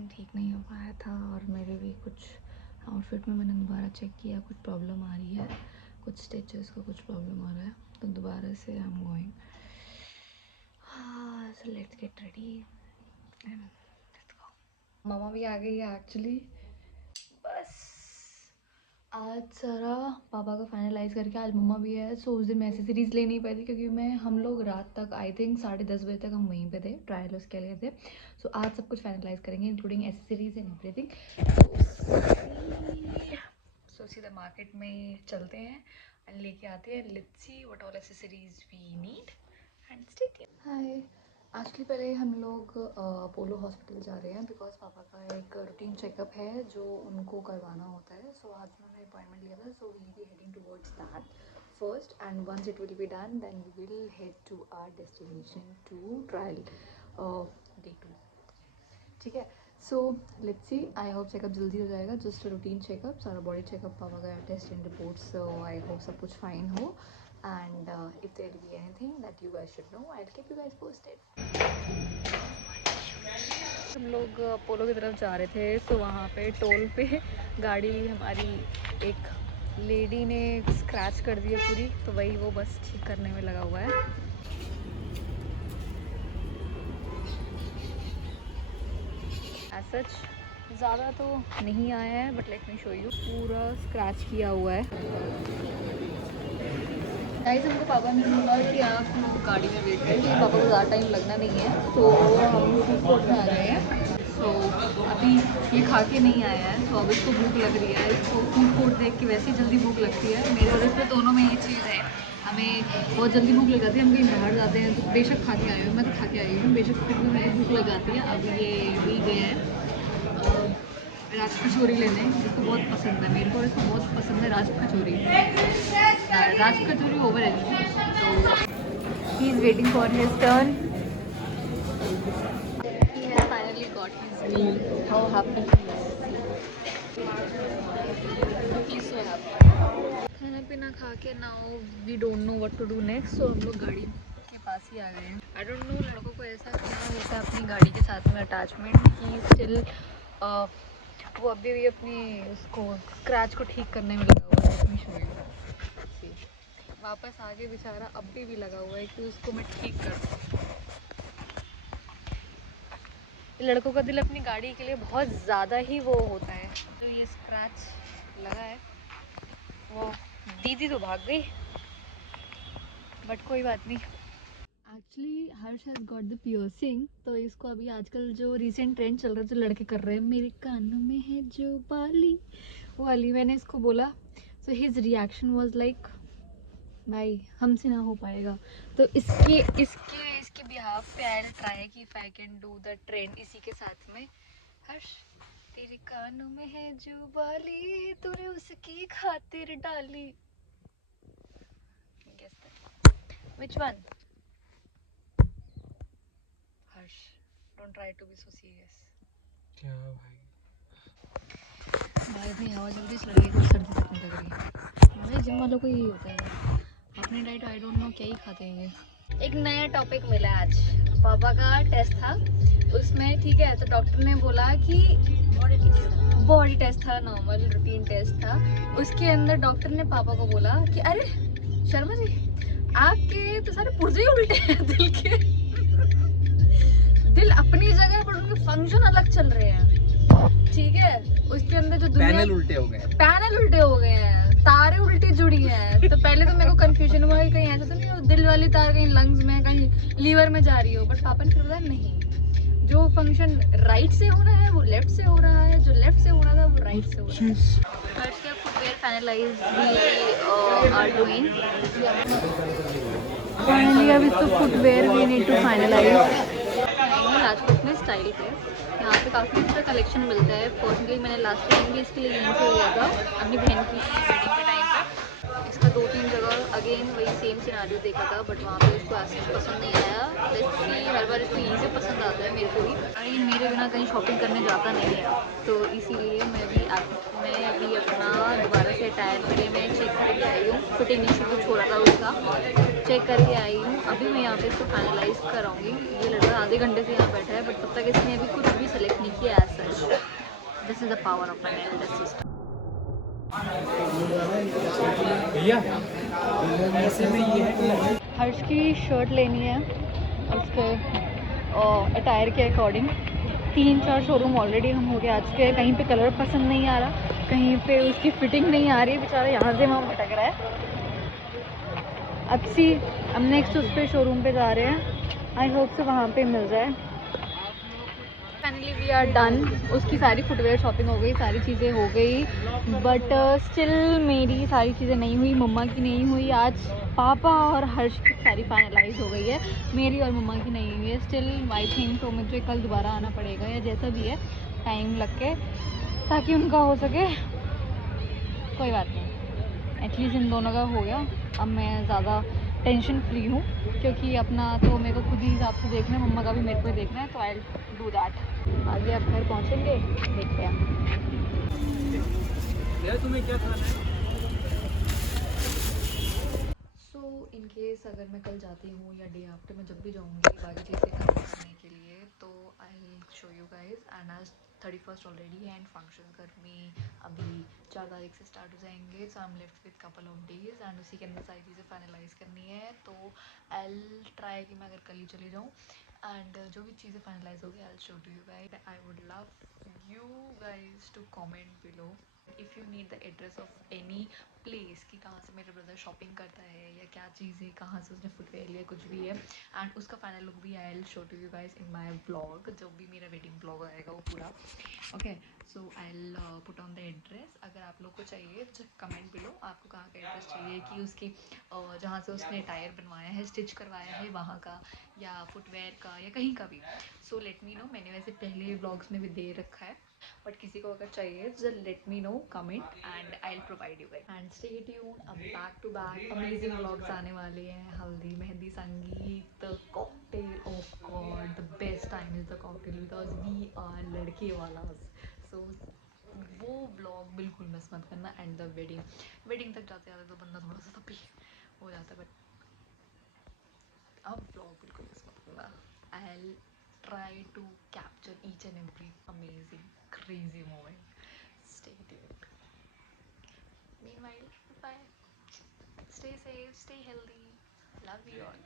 Fitting ठीक नहीं हो पाया था और मेरे भी कुछ आउटफिट में मैंने दोबारा चेक किया, कुछ प्रॉब्लम आ रही है, कुछ स्टिचेस का कुछ प्रॉब्लम आ रहा है, तो दोबारा से I am going. So let's get ready and let's go. मामा भी आ गई है एक्चुअली। बस आज सारा पापा का फाइनलाइज करके आज मम्मा भी है। सो उस दिन मैं एसेसरीज़ ले नहीं पाई थी क्योंकि हम लोग रात तक आई थिंक 10:30 बजे तक हम वहीं पे थे, ट्रायल्स के लिए थे। सो आज सब कुछ फाइनलाइज करेंगे including accessories and everything. So सीधा मार्केट में चलते हैं एंड लेके आते हैं। Let's see what all accessories we need and stay tuned. Hi, actually पहले हम लोग अपोलो हॉस्पिटल जा रहे हैं बिकॉज पापा का एक रूटीन चेकअप है जो उनको करवाना होता है। सो आज उन्होंने अपॉइंटमेंट लिया था, so will be heading towards that first and once it will be done then we will head to our destination to trial day 2। ठीक है, so let's see, I hope checkup जल्दी हो जाएगा। जस्ट रूटीन चेकअप, सारा body checkup, पापा का test and reports. So I hope सब कुछ फाइन हो and if there be anything that you guys should know I will keep you guys posted. हम लोग अपोलो की तरफ जा रहे थे, सो वहाँ पे टोल पे गाड़ी हमारी एक लेडी ने स्क्रैच कर दी है पूरी, तो वही वो बस ठीक करने में लगा हुआ है। सच ज़्यादा तो नहीं आया है but let me show you, पूरा स्क्रैच किया हुआ है। गाइस हमको पापा ने बोला कि आप गाड़ी में वेट करिए, पापा को ज़्यादा टाइम लगना नहीं है, तो हम फूड कोर्ट में आ गए हैं। सो अभी ये खा के नहीं आया है, तो अब इसको भूख लग रही है। इसको फूड कोर्ट देख के वैसे ही जल्दी भूख लगती है। मेरे और इसमें दोनों में ये चीज़ है, हमें बहुत जल्दी भूख लग जाती है। हम कहीं बाहर जाते हैं तो बेशक खा के आए हुए, मैं तो खा के आई हूँ, बेशक फिर भी मेरी भूख लग जाती है। अब ये भी गए हैं राज कचौरी लेने, जिसको बहुत पसंद है, मेरे को इसको बहुत पसंद है राज कचौरी। राज कचौरी ओवर है, तो he is waiting for his turn. He has finally got his meal. How happy he is. So happy. खाना पीना खा के now we don't know what to do next, so हम लोग गाड़ी के पास ही आ गए हैं। आई डोंट नो लड़कों को ऐसा क्या होता है अपनी गाड़ी के साथ में अटैचमेंट की स्टिल वो अभी भी अपनी उसको स्क्रैच को ठीक करने में लगा हुआ है। अपनी शोरी वापस आगे बेचारा अभी भी लगा हुआ है कि उसको मैं ठीक कर दूँ। लड़कों का दिल अपनी गाड़ी के लिए बहुत ज़्यादा ही वो होता है। तो ये स्क्रैच लगा है, वो दीदी तो भाग गई बट कोई बात नहीं। Actually Harsh has got the piercing, तो इसको अभी आजकल जो रिसेंट ट्रेंड चल रहा है जो लड़के कर रहे हैं, मेरे कानों में है जो बाली, वो वाली मैंने इसको बोला। So his reaction was like भाई हमसे ना हो पाएगा। तो इसके इसके इसके बिहाफ पे आई ट्राई कि if I can do the trend इसी के साथ में। हर्ष तेरे कानों में है जो बाली, तूने उसकी खातिर डाली। Guess that. Which one? Harsh, don't try to be so serious. क्या भाई? भाई इतनी हवा चल रही है, इस लड़के को सर्दी तक नहीं लग रही है। भाई जिम वालों को यही होता है, अपनी डाइट आई डोंट नो क्या ही खाते हैं ये। एक नया टॉपिक मिला आज, पापा का टेस्ट था उसमें, ठीक है, तो डॉक्टर ने बोला कि बॉडी टेस्ट था, नॉर्मल रूटीन टेस्ट था। उसके अंदर डॉक्टर ने पापा को बोला कि अरे शर्मा जी आपके तो सारे पुर्जे ही उल्टे हैं दिल के। दिल अपनी जगह पर उनके फंक्शन अलग चल रहे हैं, ठीक है। उसके अंदर जो पैनल उल्टे हो गए, पैनल उल्टे हो गए हैं, तारे उल्टी जुड़ी हैं। तो पहले तो मेरे को कंफ्यूजन हुआ कि कहीं ऐसा तो नहीं हो दिल वाली तार कहीं लंग्स में कहीं लीवर में जा रही हो, बट पापा ने फिर बताया नहीं, जो फंक्शन राइट से हो रहा है वो लेफ्ट से हो रहा है, जो लेफ्ट से हो रहा था वो राइट से हो रहा है। फर्स्ट के footwear finalise we are doing finally. अब इसको footwear we need to finalise. Rajkot में स्टाइल पे यहाँ पे काफ़ी अच्छा कलेक्शन मिलता है। पर्सनली मैंने लास्ट टाइम भी इसके लिए यहीं से लिया था अपनी बहन की वेडिंग के टाइम पे। इसका 2-3 जगह अगेन वही सेम सिनारियो देखा था बट वहाँ पे इसको ऐसे पसंद नहीं आया। लेट्स सी, हर बार इसको यहीं से पसंद आता है, मेरे को भी। अरे मेरे बिना कहीं शॉपिंग करने जाता नहीं है, तो इसीलिए मैं अभी अपना दोबारा से अटायर के लिए मैं चेक करके आई हूँ। फिटिंग इशू कुछ हो रहा था उसका, चेक करके आई हूँ। अभी मैं यहाँ पे इसको फाइनलाइज कराऊंगी। ये लड़का आधे घंटे से यहाँ बैठा है, बट तब तक इसने अभी कुछ भी सेलेक्ट नहीं किया as such. This is the power of my elder sister. भैया ऐसे में ये है। हर्ष की शर्ट लेनी है उसके अटायर के अकॉर्डिंग। 3-4 शोरूम ऑलरेडी हम हो गए आ चुके हैं। कहीं पे कलर पसंद नहीं आ रहा, कहीं पे उसकी फिटिंग नहीं आ रही है, बेचारा यहाँ से वहाँ भटक रहा है। अब नेक्स्ट उस पे शोरूम पे जा रहे हैं। आई होप से वहाँ पे मिल जाए। Finally we are done. उसकी सारी फुटवेयर शॉपिंग हो गई, सारी चीज़ें हो गई, बट स्टिल मेरी सारी चीज़ें नहीं हुई, मम्मा की नहीं हुई। आज पापा और हर्ष की सारी फाइनलाइज हो गई है, मेरी और मम्मा की नहीं हुई है स्टिल। आई थिंक तो मुझे कल दोबारा आना पड़ेगा या जैसा भी है टाइम लग के, ताकि उनका हो सके। कोई बात नहीं, एटलीस्ट इन दोनों का हो गया। अब मैं ज़्यादा टेंशन फ्री हूँ, क्योंकि अपना तो मेरे को खुद ही हिसाब से देखना है, मम्मा का भी मेरे को ही देखना है, तो आई डू दैट। आगे अब घर पहुँचेंगे, देखते हैं। भैया तुम्हें क्या खाना है? सो इन केस अगर मैं कल जाती हूँ या डे आफ्टर मैं जब भी जाऊँगी बाकी चीज़ें खत्म करने के लिए, तो I show you guys. And आज 31st ऑलरेडी है एंड फंक्शन घर में अभी 4 तारीख से स्टार्ट हो जाएंगे। So I am left with couple of days and उसी के अंदर सारी चीज़ें फाइनलाइज करनी है। तो आई ट्राई कि मैं अगर कल ही चली जाऊँ, एंड जो भी चीज़ें फाइनलाइज हो गई I show to you guys. I would love you guys to comment below if you need the address of any place कि कहाँ से मेरा ब्रदर शॉपिंग करता है या क्या चीज़ है, कहाँ से उसने फुटवेयर लिया, कुछ भी है। एंड उसका फाइनल लुक भी I will show to you guys in my blog, जब भी मेरा वेडिंग ब्लॉग आएगा वो पूरा। Okay, so I will put on the address. अगर आप लोग को चाहिए तो कमेंट बिलो आपको कहाँ का एड्रेस चाहिए, कि उसकी जहाँ से उसने टायर बनवाया है, स्टिच करवाया है वहाँ का, या फुटवेयर का, या कहीं का भी। So let me no. मैंने वैसे पहले ब्लॉग्स में भी दे रखा है, बट किसी को अगर चाहिए तो just let me know, comment and I will provide you guys. And stay tuned, अब back to back amazing vlogs आने वाले हैं। Haldi, mehndi, sangeet, cocktail. Oh god, the best time is the cocktail, because we are लड़के वाला। सो वो blog बिल्कुल miss मत करना। एंड द वेडिंग तक जाते जाते तो बंदा थोड़ा सा तभी हो जाता है, बट अब ब्लॉग बिल्कुल मिस मत करना। I will try to capture each and every amazing, crazy moment. Stay tuned. Meanwhile, bye. Stay safe, stay healthy. Love you all.